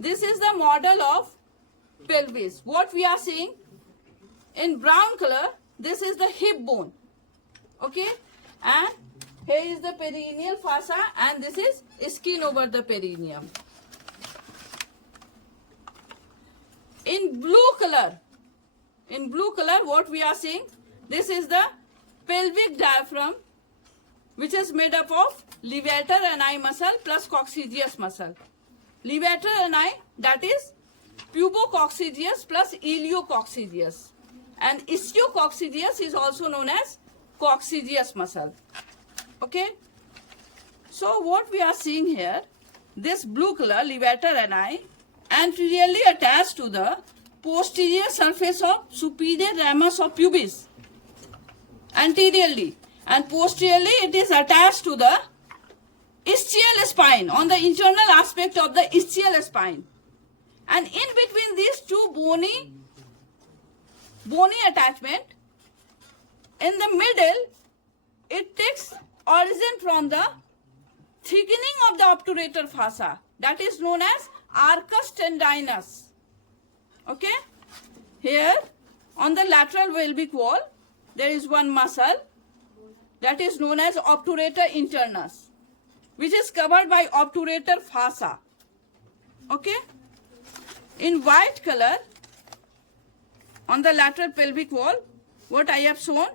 This is the model of pelvis. What we are seeing in brown color, this is the hip bone. Okay, and here is the perineal fossa, and this is skin over the perineum. In blue color, what we are seeing, this is the pelvic diaphragm, which is made up of levator ani muscle plus coccygeus muscle. Levator ani, that is pubococcygeus plus iliococcygeus, and ischio-coccygeus is also known as coccygeus muscle. Okay, so what we are seeing here, this blue color levator ani anteriorly attached to the posterior surface of superior ramus of pubis anteriorly, and posteriorly it is attached to the ischial spine, on the internal aspect of the ischial spine, and in between these two bony attachment, in the middle it takes origin from the thickening of the obturator fossa, that is known as arcus tendinus. Okay, here on the lateral pelvic wall there is one muscle that is known as obturator internus, which is covered by obturator fossa. Okay, in white color on the lateral pelvic wall, what I have shown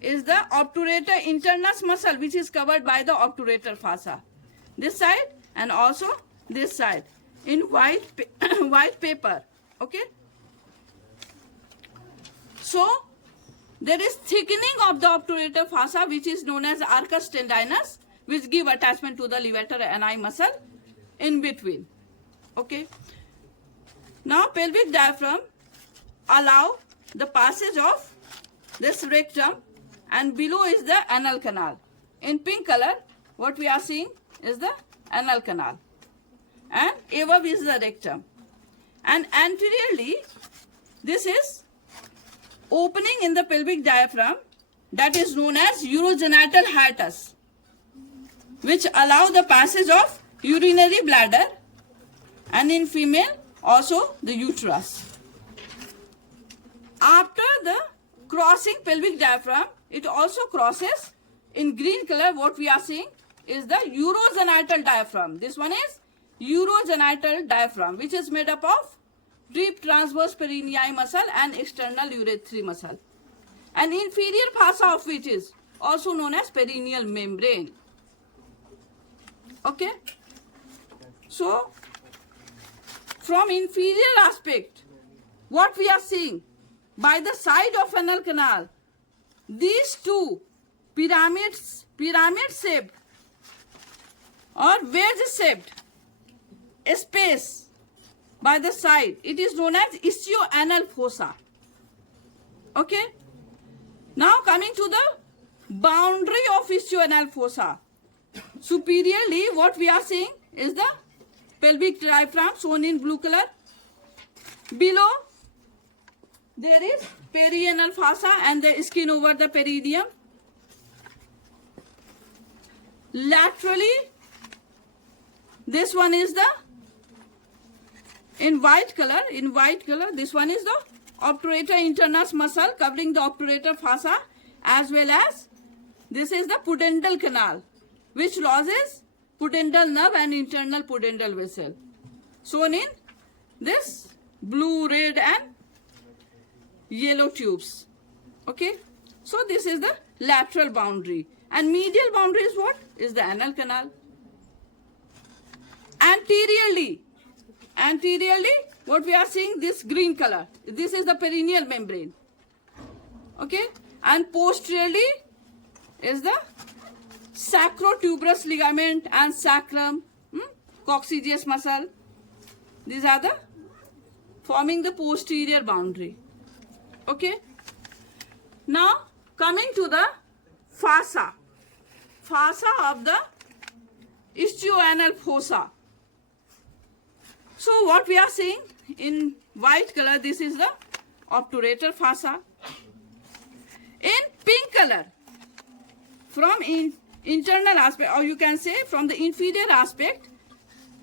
is the obturator internus muscle, which is covered by the obturator fossa. This side and also this side in white paper. Okay, so there is thickening of the obturator fossa, which is known as arcus tendinus, which give attachment to the levator ani muscle in between. Okay, now pelvic diaphragm allow the passage of this rectum, and below is the anal canal. In pink color, what we are seeing is the anal canal, and above is the rectum, and anteriorly this is opening in the pelvic diaphragm, that is known as urogenital hiatus, which allow the passage of urinary bladder, and in female also the uterus. After the crossing pelvic diaphragm, it also crosses in green color. What we are seeing is the urogenital diaphragm. This one is urogenital diaphragm, which is made up of deep transverse perineal muscle and external urethral muscle, and inferior fossa of which is also known as perineal membrane. Okay, so from inferior aspect, what we are seeing, by the side of anal canal, these two pyramid shaped or wedge shaped space by the side, it is known as ischio-anal fossa. Okay, now coming to the boundary of ischio-anal fossa, superiorly what we are seeing is the pelvic diaphragm shown in blue color. Below there is perianal fossa and the skin over the perineum. Laterally, this one is the in white color, this one is the obturator internus muscle covering the obturator fossa, as well as this is the pudendal canal, which lodges pudendal nerve and internal pudendal vessel, shown in this blue, red and yellow tubes. Okay, so this is the lateral boundary, and medial boundary is what? Is the anal canal. Anteriorly, what we are seeing, this green color, this is the perineal membrane. Okay, and posteriorly is the sacrotuberous ligament and sacrum, coccygeus muscle. These are the forming the posterior boundary. Okay, now coming to the fossa of the ischio-anal fossa. So what we are seeing in white color, this is the obturator fossa. In pink color, from internal aspect, or you can say from the inferior aspect,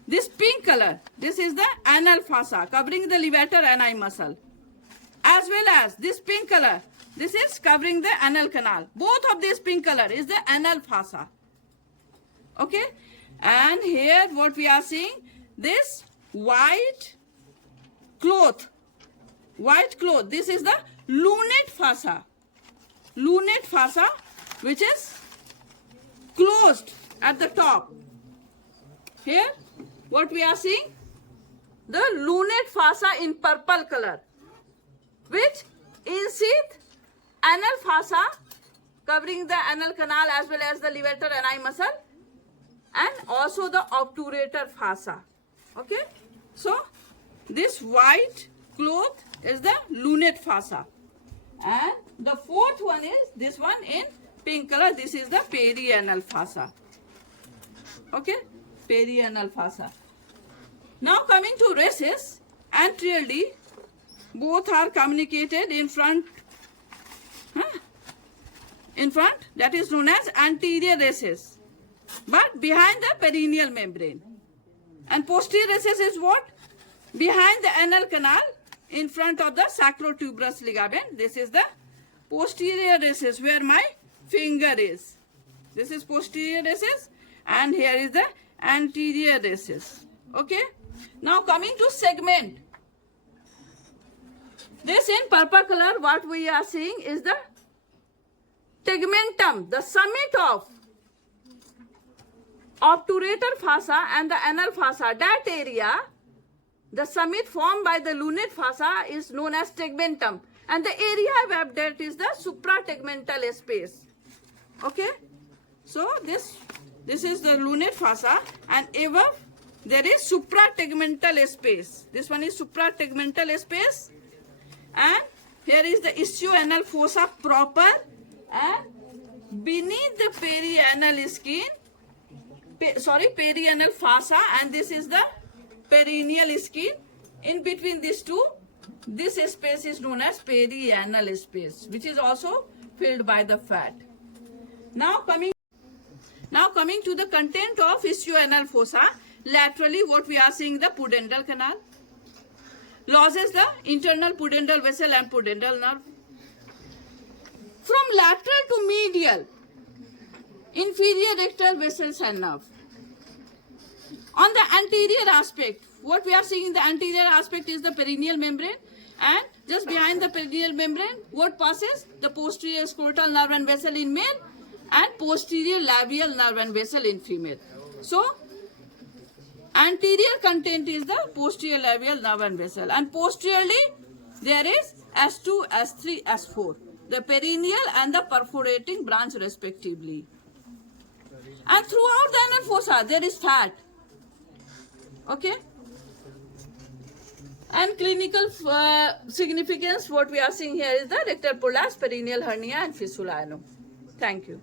This pink color, this is the anal fossa covering the levator ani muscle. As well as this pink color, this is covering the anal canal. Both of this pink color is the anal fossa. Okay? And here what we are seeing, this white cloth, this is the lunate fossa. Lunate fossa, which is closed at the top. Here, what we are seeing, the lunate fossa in purple color, which inside anal fossa covering the anal canal as well as the levator ani muscle, and also the obturator fossa. Okay, so this white cloth is the lunate fossa, and the fourth one is this one in pink color. This is the perianal fossa. Okay, perianal fossa. Now coming to races, anteriorly both are communicated in front. In front, that is known as anterior races, but behind the perineal membrane. And posterior races is what? Behind the anal canal, in front of the sacrotuberous ligament. This is the posterior races where my finger is. This is posterior races, and here is the anterior races. Okay. Now coming to segment. This in purple color, what we are seeing is the tegmentum, the summit of obturator fossa and the anal fossa. That area, the summit formed by the lunate fossa, is known as tegmentum, and the area above that is the suprategmental space. Okay, so this is the lunate fossa, and above there is suprategmental space. This one is suprategmental space, and here is the ischianal fossa proper, and beneath the perianal skin, perianal fossa, and this is the perineal skin. In between these two, this space is known as perianal space, which is also filled by the fat. Now coming to the content of ischianal fossa. Laterally, what we are seeing, the pudendal canal loses the internal pudendal vessel and pudendal nerve. From lateral to medial, inferior rectal vessels and nerve. On the anterior aspect, what we are seeing in the anterior aspect is the perineal membrane, and just behind the perineal membrane, what passes? The posterior scrotal nerve and vessel in male, and posterior labial nerve and vessel in female. So, anterior content is the posterior labial nerve and vessel, and posteriorly there is S2, S3, S4, the perineal and the perforating branch respectively. And throughout the anal fossa there is fat. Okay. And clinical significance, what we are seeing here is the rectal prolapse, perineal hernia and fistula. Thank you.